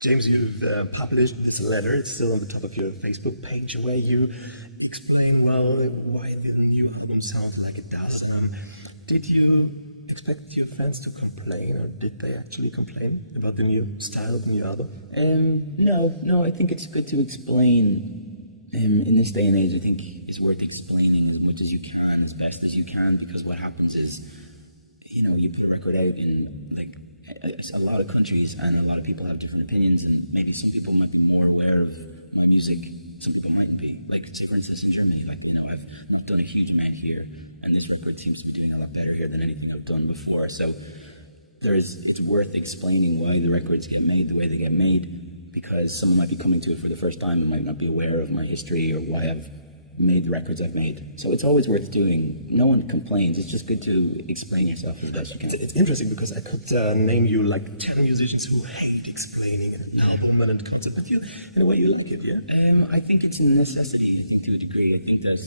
James, you've published this letter, it's still on the top of your Facebook page, where you explain, well, why the new album sounds like it does. Did you expect your fans to complain, or did they actually complain about the new style of the new album? No, I think it's good to explain. In this day and age, I think it's worth explaining as much as you can, as best as you can, because what happens is, you put a record out in, like, a lot of countries, and a lot of people have different opinions, and maybe some people might be more aware of music, some people mightn't be. Like, say for instance in Germany, I've not done a huge amount here, and this record seems to be doing a lot better here than anything I've done before. So it's worth explaining why the records get made the way they get made, because someone might be coming to it for the first time and might not be aware of my history or why I've made the records I've made. So it's always worth doing. No one complains. It's just good to explain yourself as best you can. It's interesting because I could name you like 10 musicians who hate explaining an album and a concept, but you, in a way, you like it, yeah? I think it's a necessity, I think, to a degree. I think that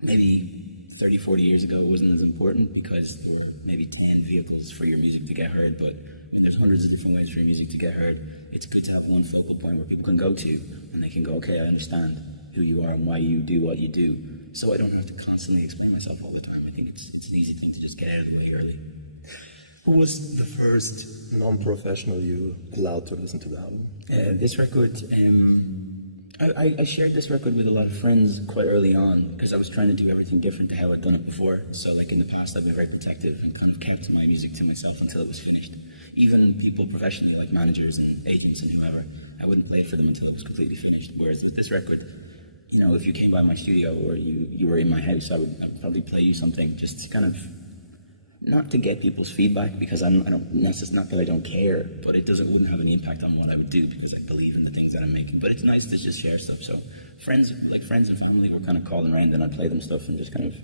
maybe 30, 40 years ago it wasn't as important because there were maybe 10 vehicles for your music to get heard, but when there's hundreds of different ways for your music to get heard, it's good to have one focal point where people can go to, and they can go, okay, I understand who you are and why you do what you do, so I don't have to constantly explain myself all the time. I think it's an easy thing to just get out of the way early. Who was the first non-professional you allowed to listen to the album? This record, I shared this record with a lot of friends quite early on because I was trying to do everything different to how I'd done it before. So like in the past I've been very protective and kind of kept my music to myself until it was finished. Even people professionally, like managers and agents and whoever, I wouldn't play for them until it was completely finished. Whereas with this record, if you came by my studio or you were in my house, I'd probably play you something just to kind of, not to get people's feedback, because not that I don't care, but wouldn't have any impact on what I would do because I believe in the things that I'm making. But it's nice to just share stuff. So friends and family were kind of calling around, and I'd play them stuff and just kind of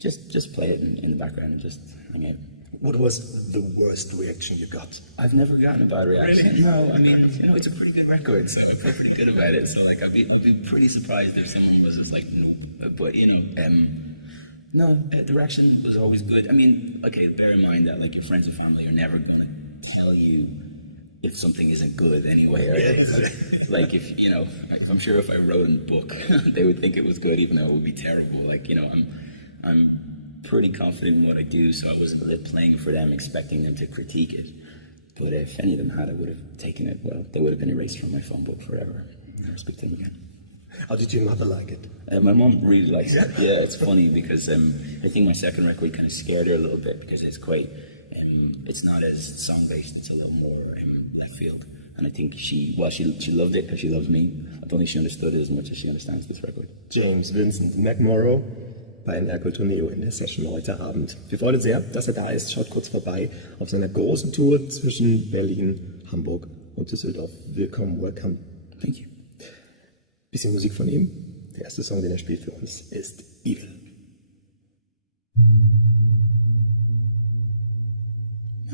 just play it in the background and just hang out. What was the worst reaction you got? I've never gotten a bad reaction. Really? No, I mean, it's a pretty good record, so I feel pretty good about it. So like, I'd be pretty surprised if someone was just like, no. But no, the reaction was always good. I mean, okay, bear in mind that like your friends and family are never gonna tell you if something isn't good anyway. Right? Like if I'm sure if I wrote a book, they would think it was good, even though it would be terrible. Like I'm pretty confident in what I do, so I wasn't playing for them, expecting them to critique it. But if any of them had, I would have taken it. Well, they would have been erased from my phone book forever. Never speak to them again. How did your mother like it? My mom really likes it. Yeah, it's funny because I think my second record kind of scared her a little bit because it's quite, it's not as song-based, it's a little more left field. And I think she loved it because she loves me. I don't think she understood it as much as she understands this record. James, Vincent, McMorrow bei NR Kultur Neo in der Session heute Abend. Wir freuen uns sehr, dass er da ist. Schaut kurz vorbei auf seiner großen Tour zwischen Berlin, Hamburg und Düsseldorf. Willkommen, welcome. Thank you. Bisschen Musik von ihm. Der erste Song, den er spielt für uns, ist Evil.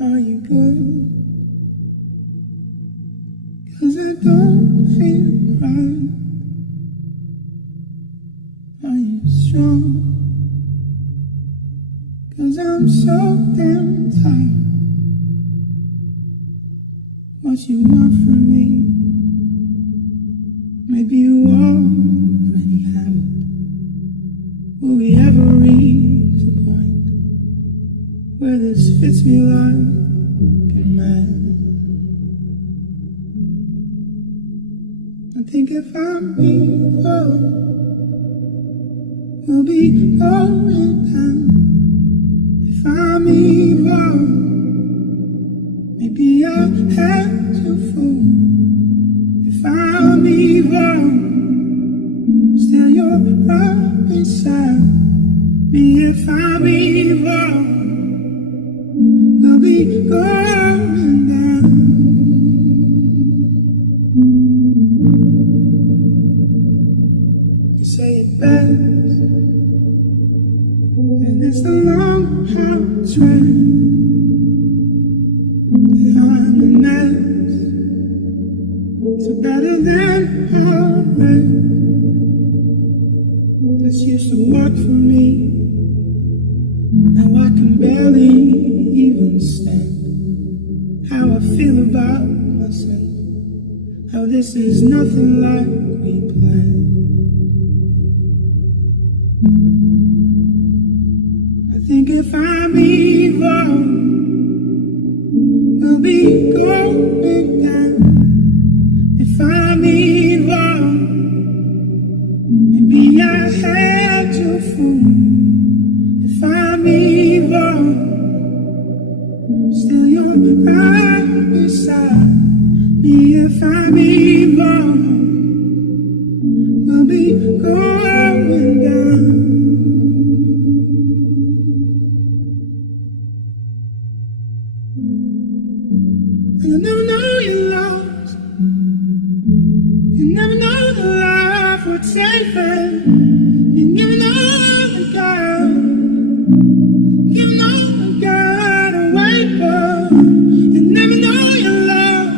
Are you good? 'Cause I don't feel right. Are you strong? 'Cause I'm so damn tired. What you want from me? Maybe you already have it. Will we ever reach the point where this fits me like a man? I think if I'm evil, we'll be going down. If I'm evil, maybe I had to fool. If I'm evil, still you're right beside me. If I'm evil, we'll be going down. You say it best, and it's the long, hard train behind the mess. So better than heartbreak. This used to work for me. Now I can barely even stand how I feel about myself. How this is nothing like we planned. I think if I'm evil, we'll be going down. If I'm evil, maybe I had to fool. If I'm evil, still you're right beside me. If I'm evil, we'll be going down. You never know you're lost. You never know the life would save it. You never know the God. You know the God away, but you never know you're lost.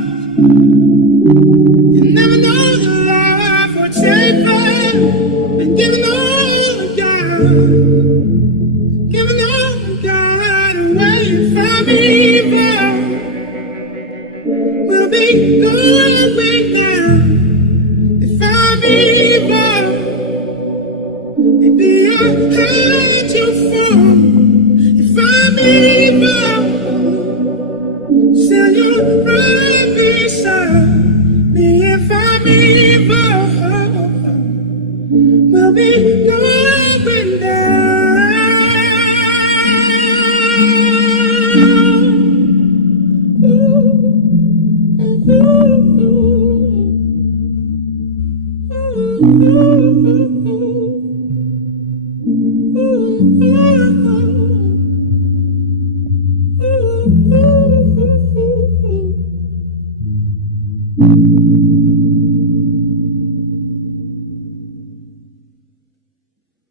You never know the life would save it. And giving all the God. Giving all the God away. If I'm evil, we'll be going down. If I'm evil, maybe I had you fall. If I'm evil, still you're right beside me. If I'm evil, we'll be going down.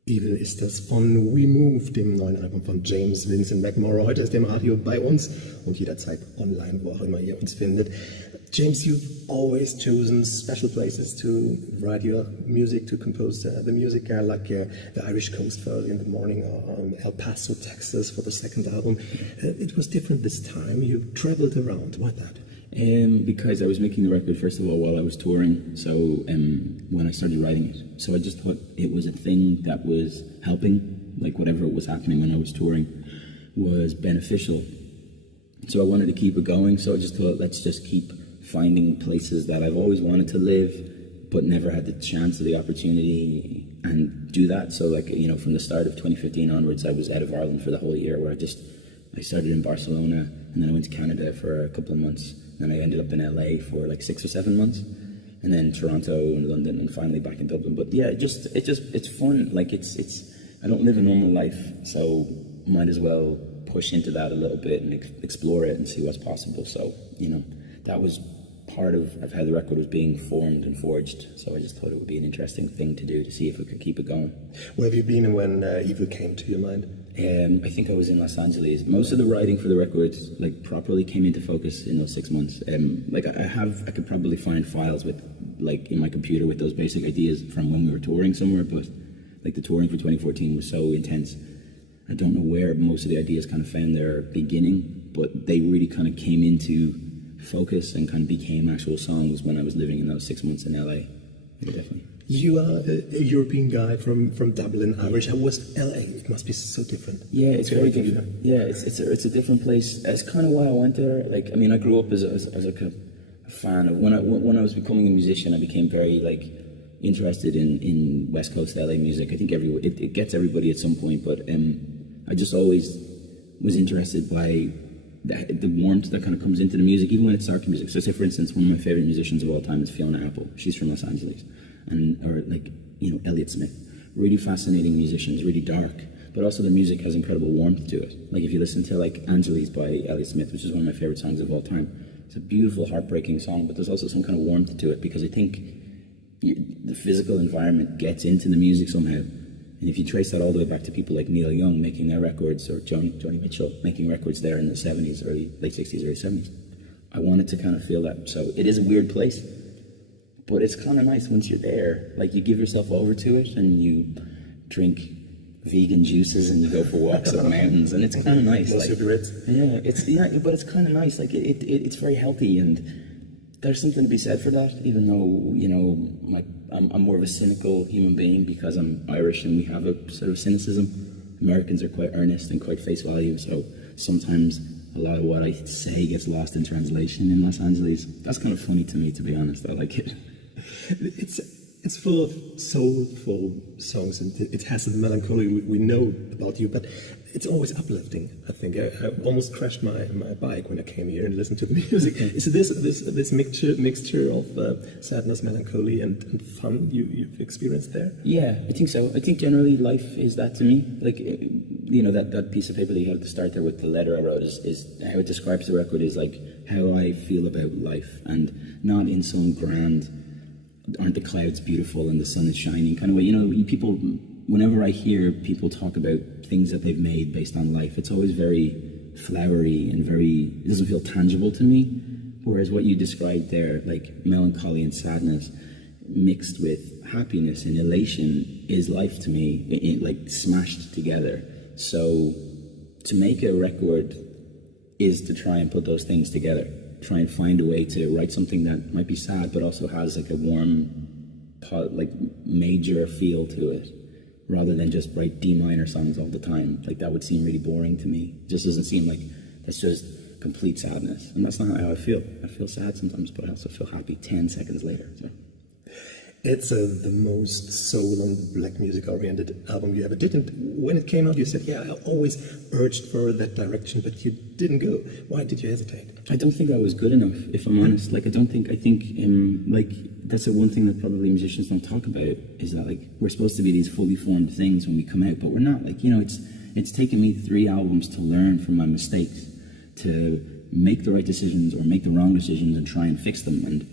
Evil ist das von We Move, dem neuen Album von James Vincent McMorrow. Heute ist der im Radio bei uns und jederzeit online, wo auch immer ihr uns findet. James, you've always chosen special places to write your music, to compose the music, like the Irish coast for Early in the Morning, or El Paso, Texas for the second album. It was different this time. You traveled around. Why that? Because I was making the record, first of all, while I was touring, so when I started writing it. So I just thought it was a thing that was helping, like whatever was happening when I was touring was beneficial. So I wanted to keep it going, so I just thought, let's just keep finding places that I've always wanted to live, but never had the chance or the opportunity, and do that. So like, you know, from the start of 2015 onwards, I was out of Ireland for the whole year, where I started in Barcelona, and then I went to Canada for a couple of months. Then I ended up in LA for like 6 or 7 months, and then Toronto and London, and finally back in Dublin. But yeah, it's fun. Like I don't live a normal life, so might as well push into that a little bit and explore it and see what's possible. So, you know, that was part of how the record was being formed and forged. So I just thought it would be an interesting thing to do, to see if we could keep it going. Where have you been when Evil came to your mind? I think I was in Los Angeles. Most of the writing for the record, like, properly came into focus in those 6 months. Like, I could probably find files with, like, in my computer with those basic ideas from when we were touring somewhere, but like the touring for 2014 was so intense. I don't know where most of the ideas kind of found their beginning, but they really kind of came into focus and kind of became actual songs when I was living in those 6 months in LA. Yeah, definitely. You are a European guy from Dublin, Irish. How was LA? It must be so different. Yeah, it's very different. Yeah, it's a different place. That's kind of why I went there. Like, I mean, I grew up as like a fan of, when I was becoming a musician, I became very, like, interested in West Coast LA music. I think it gets everybody at some point, but I just always was interested by the warmth that kind of comes into the music, even when it's dark music. So say, for instance, one of my favorite musicians of all time is Fiona Apple. She's from Los Angeles. Or like, you know, Elliott Smith. Really fascinating musicians, really dark, but also the music has incredible warmth to it. Like, if you listen to, like, Angeles by Elliott Smith, which is one of my favorite songs of all time, it's a beautiful, heartbreaking song, but there's also some kind of warmth to it, because I think the physical environment gets into the music somehow. And if you trace that all the way back to people like Neil Young making their records, or Joni Mitchell making records there in the 70s, late 60s, early 70s, I wanted to kind of feel that. So it is a weird place, but it's kind of nice once you're there. Like, you give yourself over to it, and you drink vegan juices, and you go for walks up mountains, and it's kind of nice. No like, cigarettes. Yeah, but it's kind of nice. Like, it's very healthy, and there's something to be said for that, even though, you know, I'm more of a cynical human being because I'm Irish and we have a sort of cynicism. Americans are quite earnest and quite face value, so sometimes a lot of what I say gets lost in translation in Los Angeles. That's kind of funny to me, to be honest. I like it. It's full of soulful songs, and it has the melancholy we know about you, but it's always uplifting, I think. I almost crashed my bike when I came here and listened to the music. Is this mixture of sadness, melancholy, and fun you've experienced there? Yeah, I think so. I think generally life is that to me. Like, you know, that piece of paper that you had to start there with the letter I wrote is how it describes the record is like how I feel about life, and not in some grand, aren't the clouds beautiful and the sun is shining kind of way. You know, people, whenever I hear people talk about things that they've made based on life, it's always very flowery and it doesn't feel tangible to me. Whereas what you described there, like melancholy and sadness mixed with happiness and elation, is life to me, like smashed together. So to make a record is to try and put those things together. Try and find a way to write something that might be sad but also has like a warm, like major feel to it, rather than just write D minor songs all the time. Like that would seem really boring to me. It just doesn't seem like that's just complete sadness, and that's not how I feel. I feel sad sometimes, but I also feel happy 10 seconds later. So. It's the most soul and black music oriented album you ever did, and when it came out you said, yeah, I always urged for that direction, but you didn't go. Why did you hesitate? I don't think I was good enough, if I'm honest. Like, I think like, that's the one thing that probably musicians don't talk about, is that, like, we're supposed to be these fully formed things when we come out, but we're not. Like, you know, it's taken me 3 albums to learn from my mistakes, to make the right decisions or make the wrong decisions and try and fix them. And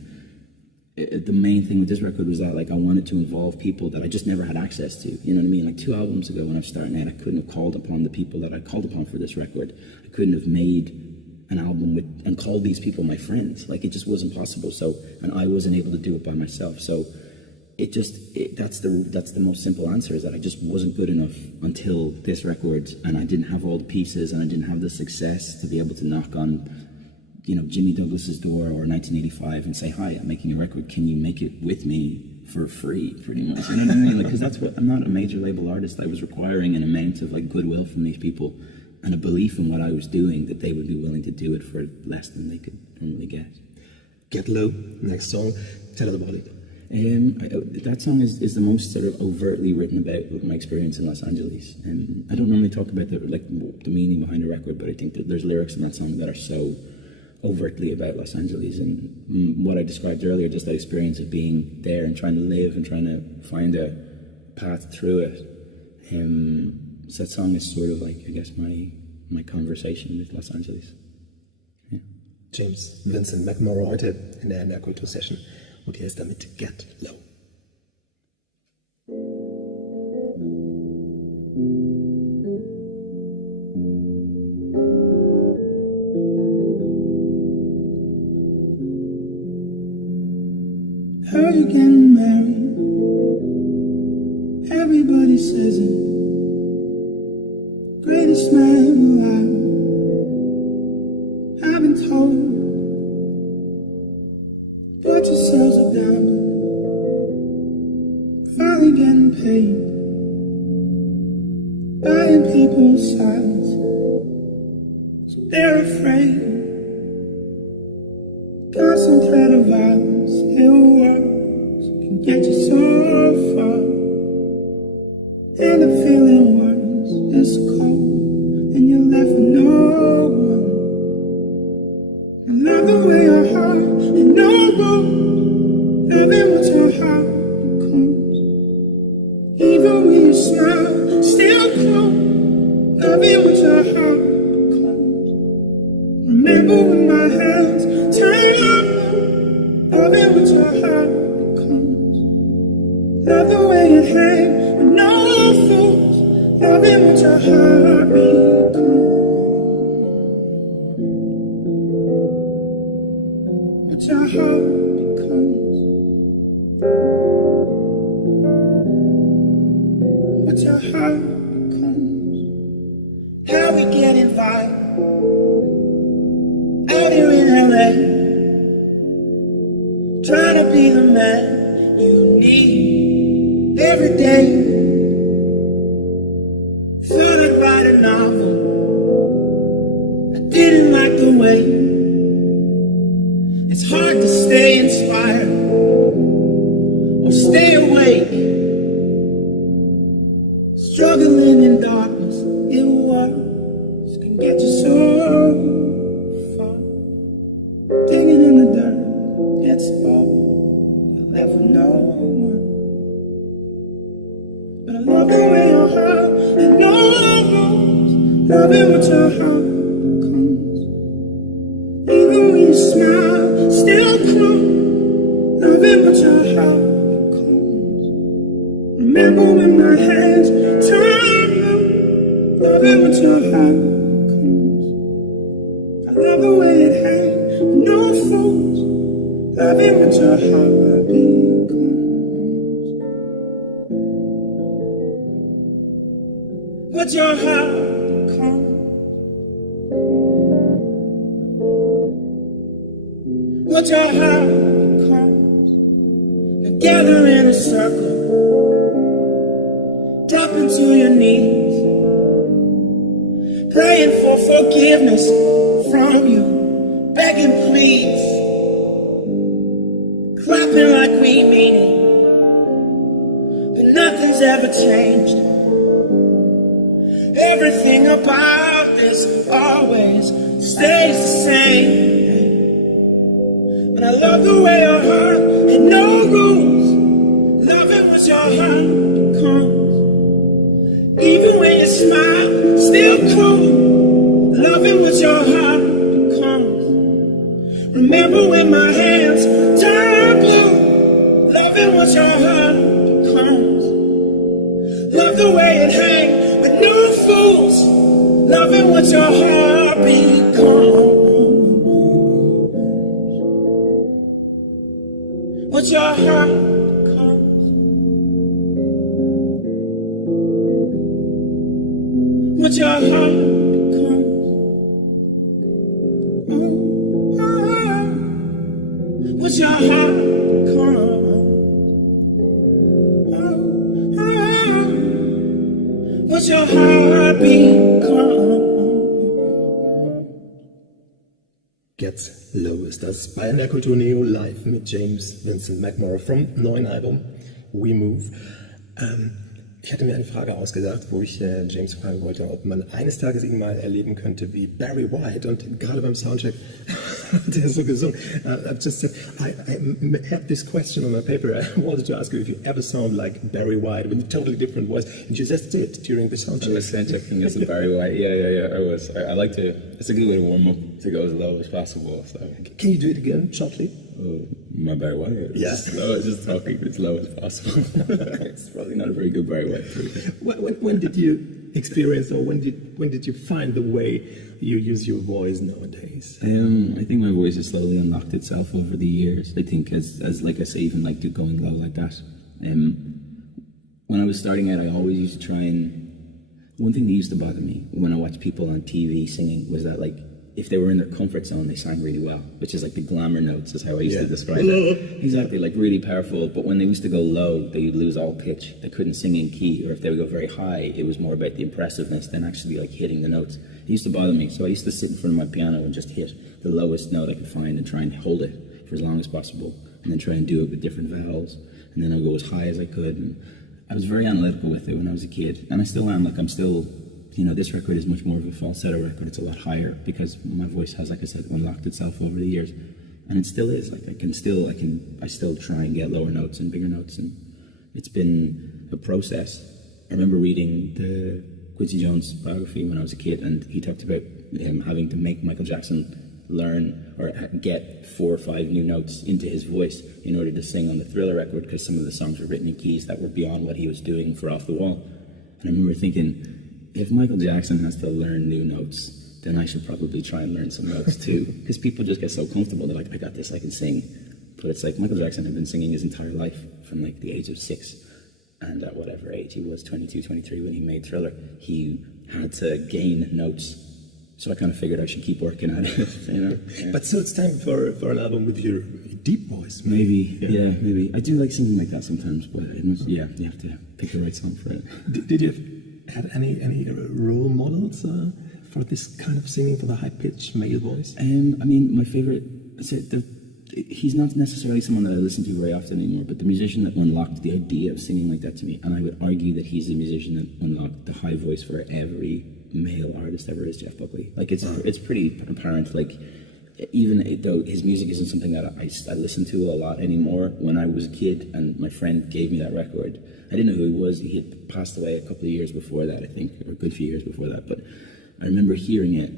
the main thing with this record was that, like, I wanted to involve people that I just never had access to. You know what I mean? Like 2 albums ago when I was starting out, I couldn't have called upon the people that I called upon for this record. I couldn't have made an album with and called these people my friends. Like, it just wasn't possible. So, and I wasn't able to do it by myself. So that's the most simple answer, is that I just wasn't good enough until this record, and I didn't have all the pieces and I didn't have the success to be able to knock on, you know, Jimmy Douglas's door or 1985 and say, hi, I'm making a record, can you make it with me for free, pretty much? You know what I mean? Because that's what, I'm not a major label artist. I was requiring an amount of, like, goodwill from these people and a belief in what I was doing, that they would be willing to do it for less than they could normally get. Get Low, next song, tell us about it. That song is the most sort of overtly written about my experience in Los Angeles. I don't normally talk about the meaning behind a record, but I think that there's lyrics in that song that are so overtly about Los Angeles, and what I described earlier, just that experience of being there and trying to live and trying to find a path through it. So that song is sort of like, I guess, my conversation with Los Angeles. Ja. James Vincent McMorrow heute in der NDR Kultursession, und hier ist damit Get Low. Heard you getting married. Everybody says it. Greatest man alive. I've been told. But your sales are down. Finally getting paid. Buying people's silence. So they're afraid. Constant threat of violence. Little words can get you so far. And the feeling worse, it's cold, and you're left with no one. I love the way your heart and no room. Loving what your heart becomes. Even when you smile, still cold. Loving what your heart becomes. Remember when my hands turn up. Loving what your heart becomes. Love the way it hangs with no fools. Loving what your heart becomes. What your heart becomes. What your heart becomes. How we getting viral out here in LA. the man you need every day. Thought I'd write a novel. I didn't like the way it's hard to stay inspired or stay awake. Struggling in darkness, it works, can get you so far. Digging in the dirt, gets far, you'll never know one. But I love the way your heart and no rules, loving what your heart becomes. Even when you smile, still cruel, loving what your heart becomes. Remember when my hands turn blue, loving what your heart becomes. I love the way it hangs, no fools, loving what your heart becomes. What your heart becomes. What your heart becomes. Together in a circle, dropping to your knees, praying for forgiveness from you, begging please, clapping like we mean it, but nothing's ever changed. Everything about this always stays the same. But I love the way your heart had no rules, loving what your heart becomes. Even when you smile, still cool, loving what your heart becomes. Remember when my hands turn blue, loving what your heart becomes. Love the way it hangs with no fools, loving what your heart becomes. What your heart becomes. What your heart becomes. What your heart becomes. What your heart becomes. Get Low ist das bei der Kultur Neo live mit James Vincent McMorrow vom neuen Album We Move. Ich hatte mir eine Frage ausgedacht, wo ich James fragen wollte, ob man eines Tages ihn mal erleben könnte wie Barry White, und gerade beim Soundcheck hat er so gesungen. I've just said, I had this question on my paper. I wanted to ask you if you ever sound like Barry White with a totally different voice, and you just did during the soundcheck. I was soundchecking as a Barry White. Yeah. I was. I like to. It's a good way to warm up, to go as low as possible. So. Can you do it again, shortly? My Barry White. Yeah. Just talking as low as possible. It's probably not a very good Barry White. When did you experience, or when did you find the way you use your voice nowadays? I think my voice has slowly unlocked itself over the years. I think as like I say, even like going low like that. When I was starting out, I always used to try and. One thing that used to bother me when I watched people on TV singing was that, like, if they were in their comfort zone, they sang really well, which is like the glamour notes, is how I used to describe it. Exactly, like really powerful. But when they used to go low, they would lose all pitch. They couldn't sing in key, or if they would go very high, it was more about the impressiveness than actually like hitting the notes. It used to bother me, so I used to sit in front of my piano and just hit the lowest note I could find and try and hold it for as long as possible, and then try and do it with different vowels, and then I'd go as high as I could. And I was very analytical with it when I was a kid, and I still am. Like, I'm still. You know, this record is much more of a falsetto record. It's a lot higher because my voice has, like I said, unlocked itself over the years, and it still is. Like, I still try and get lower notes and bigger notes, and it's been a process. I remember reading the Quincy Jones biography when I was a kid, and he talked about him having to make Michael Jackson learn or get 4 or 5 new notes into his voice in order to sing on the Thriller record, because some of the songs were written in keys that were beyond what he was doing for Off the Wall. And I remember thinking, if Michael Jackson has to learn new notes, then I should probably try and learn some notes too. Because people just get so comfortable, they're like, I got this, I can sing. But it's like, Michael Jackson had been singing his entire life from like the age of 6. And at whatever age he was, 22, 23, when he made Thriller, he had to gain notes So I kind of figured I should keep working at it, you know. Yeah. But so it's time for an album with your deep voice. Maybe, yeah, maybe. I do like something like that sometimes, but yeah, you have to pick the right song for it. Did you have any role models for this kind of singing, for the high-pitched male voice? I mean, my favorite, he's not necessarily someone that I listen to very often anymore, but the musician that unlocked the idea of singing like that to me, and I would argue that he's the musician that unlocked the high voice for every male artist ever, is Jeff Buckley. Like, it's pretty apparent, like, even though his music isn't something that I listen to a lot anymore, when I was a kid and my friend gave me that record, I didn't know who he was. He had passed away a couple of years before that, I think, or a good few years before that, but I remember hearing it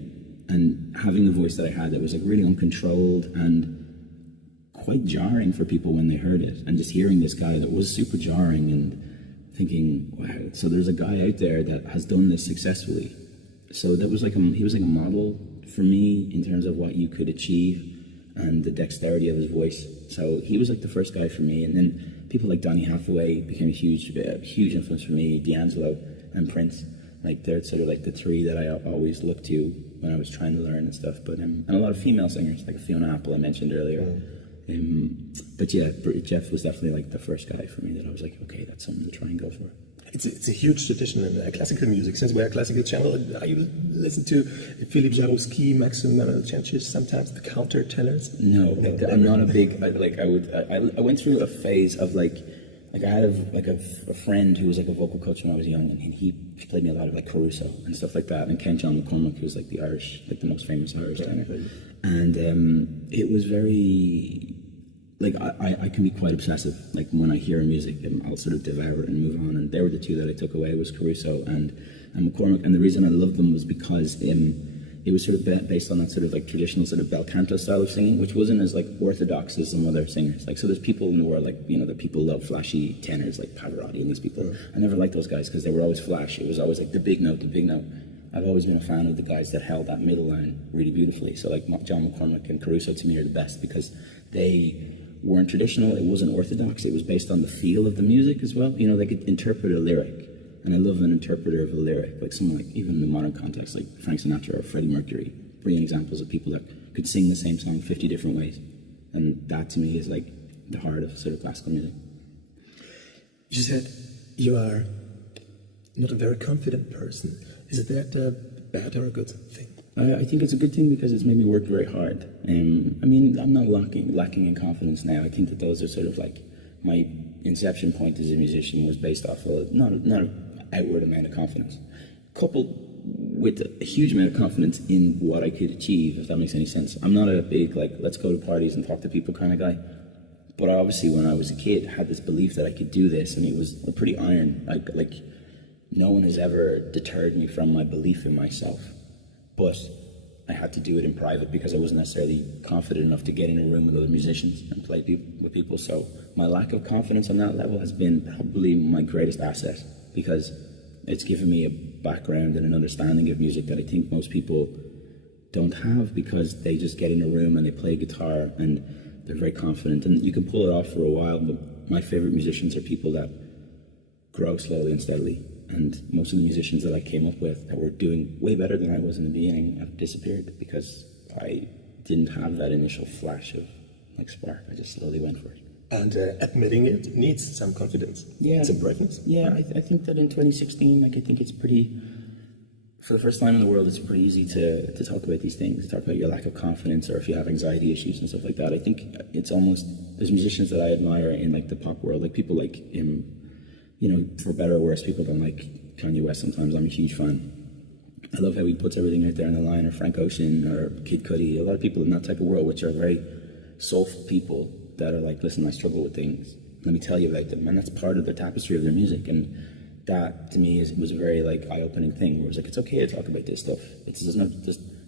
and having the voice that I had that was like really uncontrolled and quite jarring for people when they heard it, and just hearing this guy that was super jarring and thinking, wow, so there's a guy out there that has done this successfully. So that was like he was like a model for me in terms of what you could achieve and the dexterity of his voice. So he was like the first guy for me, and then people like Donny Hathaway became a huge influence for me, D'Angelo and Prince. Like, they're sort of like the three that I always looked to when I was trying to learn and stuff. But and a lot of female singers, like Fiona Apple I mentioned earlier. But yeah, Jeff was definitely like the first guy for me that I was like, okay, that's something to try and go for. It's a huge tradition in classical music. Since we're a classical channel, I listen to Philippe Jarouski, Maxim Malchanchis, sometimes the countertenors. No, I'm not a big, I went through a phase of like I had a friend who was like a vocal coach when I was young, and he played me a lot of like Caruso and stuff like that, and John McCormack, who was like the most famous Irish tenor. And it was very, like, I can be quite obsessive. Like, when I hear music, I'll sort of devour it and move on. And they were the two that I took away, was Caruso and McCormack. And the reason I loved them was because it was sort of based on that sort of like traditional sort of bel canto style of singing, which wasn't as like orthodox as some other singers. Like, so there's people in the world, like, you know, that people love flashy tenors like Pavarotti and these people. I never liked those guys because they were always flash. It was always like the big note. I've always been a fan of the guys that held that middle line really beautifully. So like John McCormack and Caruso to me are the best because they weren't traditional. It wasn't orthodox. It was based on the feel of the music as well. You know, they could interpret a lyric. And I love an interpreter of a lyric, like someone like, even in the modern context, like Frank Sinatra or Freddie Mercury, brilliant examples of people that could sing the same song 50 different ways. And that to me is like the heart of sort of classical music. You said you are not a very confident person. Is that a bad or a good thing? I think it's a good thing because it's made me work very hard. I mean, I'm not lacking in confidence now. I think that those are sort of like my inception point as a musician was based off of not an outward amount of confidence, coupled with a huge amount of confidence in what I could achieve, if that makes any sense. I'm not a big, like, let's go to parties and talk to people kind of guy. But obviously, when I was a kid, I had this belief that I could do this, and it was pretty iron. Like no one has ever deterred me from my belief in myself. But I had to do it in private because I wasn't necessarily confident enough to get in a room with other musicians and play with people. So my lack of confidence on that level has been probably my greatest asset, because it's given me a background and an understanding of music that I think most people don't have, because they just get in a room and they play guitar and they're very confident, and you can pull it off for a while. But my favorite musicians are people that grow slowly and steadily. And most of the musicians that I came up with that were doing way better than I was in the beginning have disappeared because I didn't have that initial flash of like spark. I just slowly went for it. And admitting it needs some confidence. Yeah. Some brightness. Yeah, I think that in 2016, like, I think it's pretty, for the first time in the world, it's pretty easy to talk about these things, to talk about your lack of confidence, or if you have anxiety issues and stuff like that. I think it's almost, there's musicians that I admire in like the pop world, like people like you know, for better or worse, people don't like Kanye West sometimes. I'm a huge fan. I love how he puts everything out there on the line, or Frank Ocean, or Kid Cudi, a lot of people in that type of world, which are very soulful people that are like, listen, I struggle with things. Let me tell you about them. And that's part of the tapestry of their music. And that, to me, was a very like eye-opening thing, where it's like, it's okay to talk about this stuff.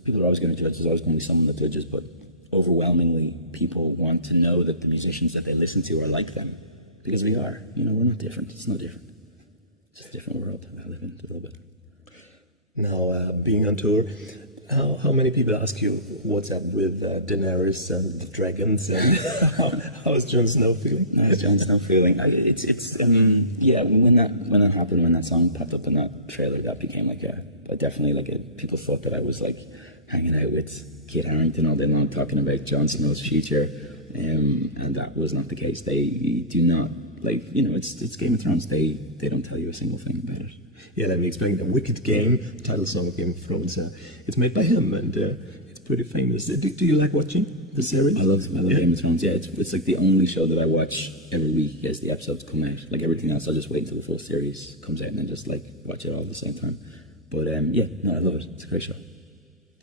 People are always going to judge. There's always going to be someone that judges, but overwhelmingly, people want to know that the musicians that they listen to are like them. Because we are. You know, we're not different. It's no different. It's a different world I live in a little bit. Now, being on tour, How many people ask you what's up with Daenerys and the dragons, and how's Jon Snow feeling? How's Jon Snow feeling? Yeah. When that happened, when that song popped up in that trailer, that became like people thought that I was like hanging out with Kit Harington all day long talking about Jon Snow's future, and that was not the case. They do not it's Game of Thrones. They don't tell you a single thing about it. Yeah, let me explain. The Wicked Game, title song of Game of Thrones, it's made by him, and it's pretty famous. Do you like watching the series? I love Game of Thrones. Yeah, it's like the only show that I watch every week as the episodes come out. Like everything else, I'll just wait until the full series comes out and then just like watch it all at the same time. But I love it. It's a great show.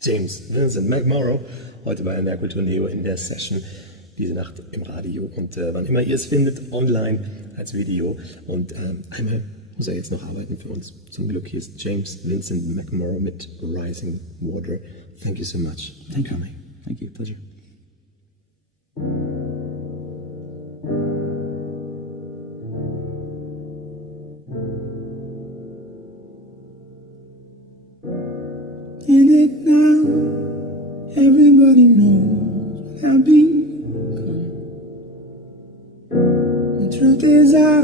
James, Vincent, McMorrow, heute bei Merkur Torneo in der Session diese Nacht im Radio, und wann immer ihr es findet, online als Video, und einmal muss er jetzt noch arbeiten für uns. Zum Glück hier ist James Vincent McMorrow mit Rising Water. Thank you so much. Thank you. Thank you. Pleasure. In it now, everybody knows what I've become. The truth is I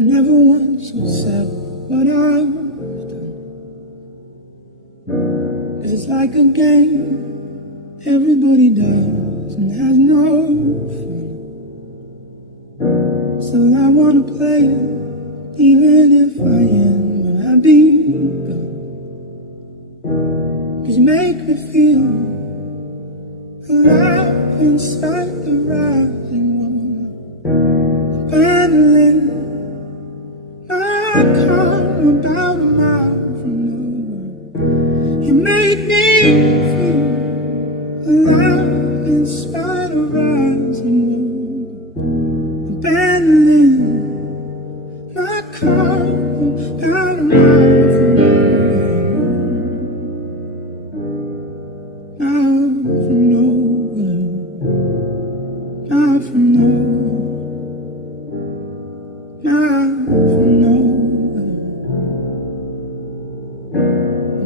never once said what I've done. 'Cause it's like a game, everybody does and has no fun. Still I wanna play it, even if I am where I've begun. 'Cause you make me feel alive inside the rising water, paddling my car about a mile from nowhere. You made me feel alive inside the rising water, paddling my car about a mile from nowhere.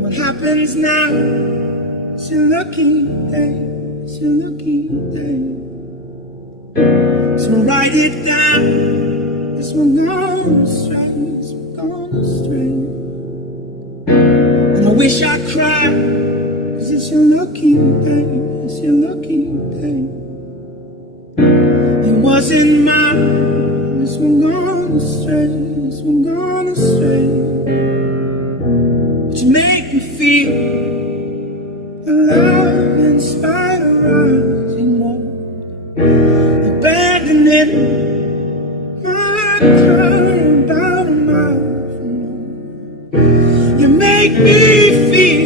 What happens now? It's your lucky day. It's your lucky day. So write it down. This one gone astray. This one gone astray. And I wish I cried, 'cause it's your lucky day. It's your lucky day. It wasn't mine. This one gone astray. This one gone astray. But you make me feel alive in spite of rising water, abandoning my car about a mile from home. You make me feel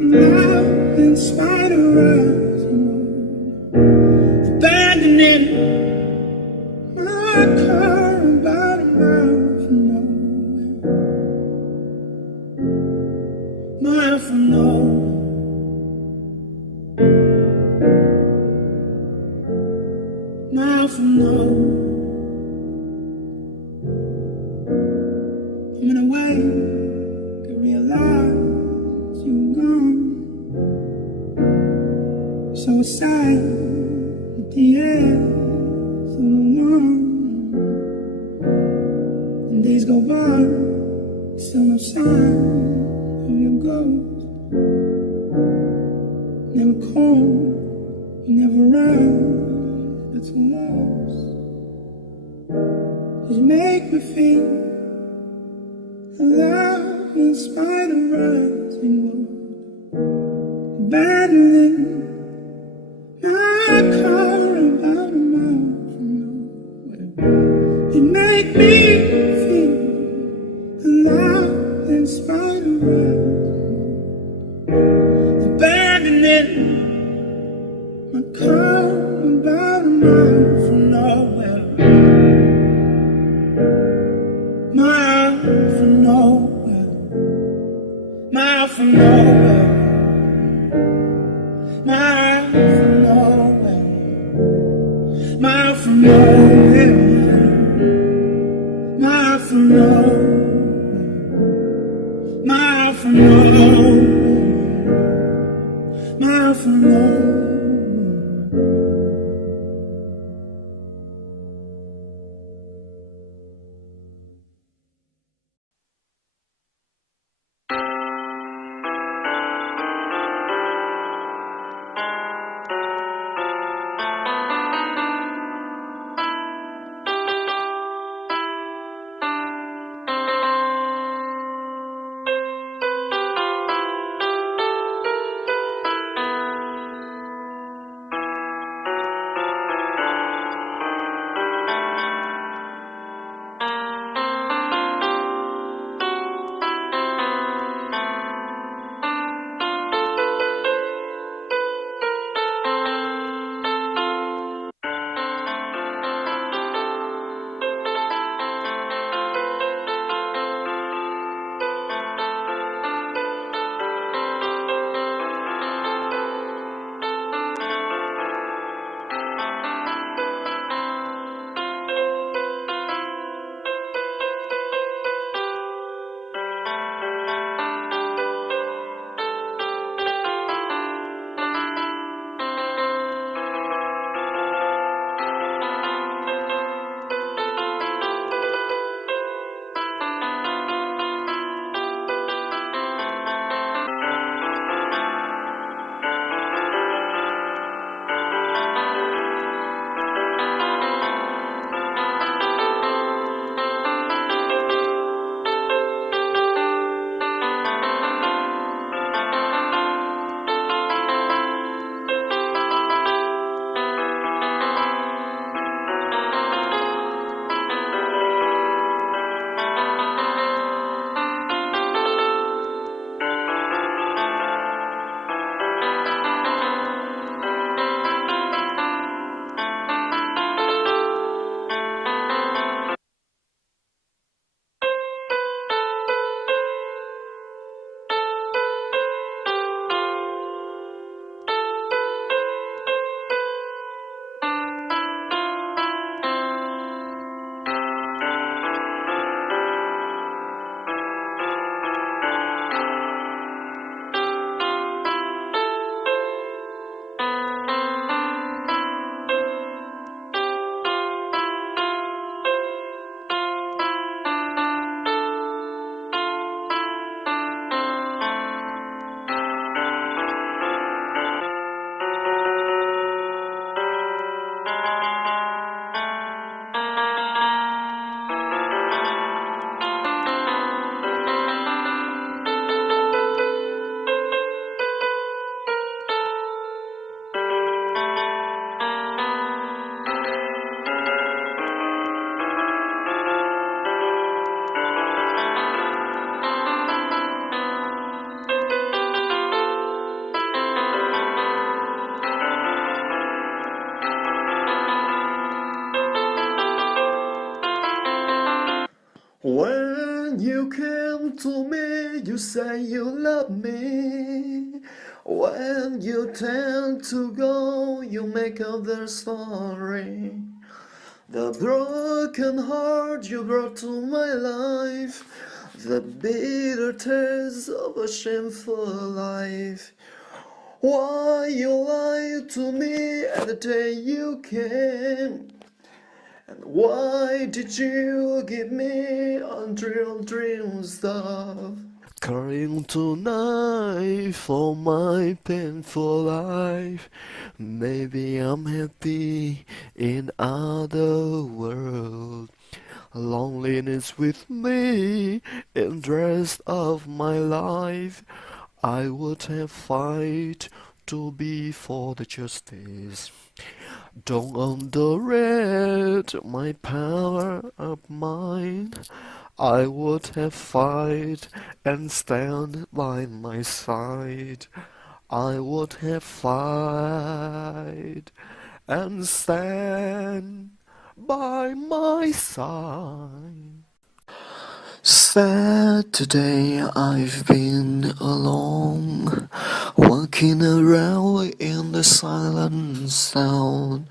alive in spite of rising water, abandoning my car about a mile from nowhere. Mile from nowhere. Mile from nowhere. I'm in a way to realize you were gone. So sad at the end, so long. And days go by, still no sign of your ghost. Never call, you never ride, but so lost. 'Cause you make me feel alive in spite of rising water, battling my car about a mile from nowhere. You make me feel alive in spite of rising water, abandoning my car about a mile from nowhere. Mile from nowhere. Mile from nowhere. Mile from nowhere. Mile from nowhere. Mile from nowhere. Mile from nowhere. When you came to me, you say you love me. When you tend to go, you make up their story. The broken heart you brought to my life, the bitter taste of a shameful life. Why you lied to me at the day you came? And why did you give me unreal dream stuff? Crying tonight for my painful life. Maybe I'm happy in other world. Loneliness with me in the rest of my life. I would have fight to be for the justice. Don't underrate my power of mind. I would have fight and stand by my side. I would have fight and stand by my side. Saturday I've been alone, walking around in the silent sound,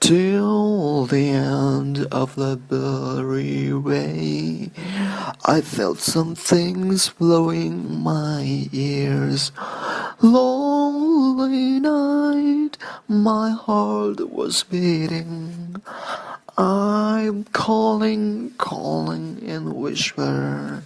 till the end of the blurry way. I felt some things blowing my ears. Lonely night, my heart was beating. I'm calling in whisper.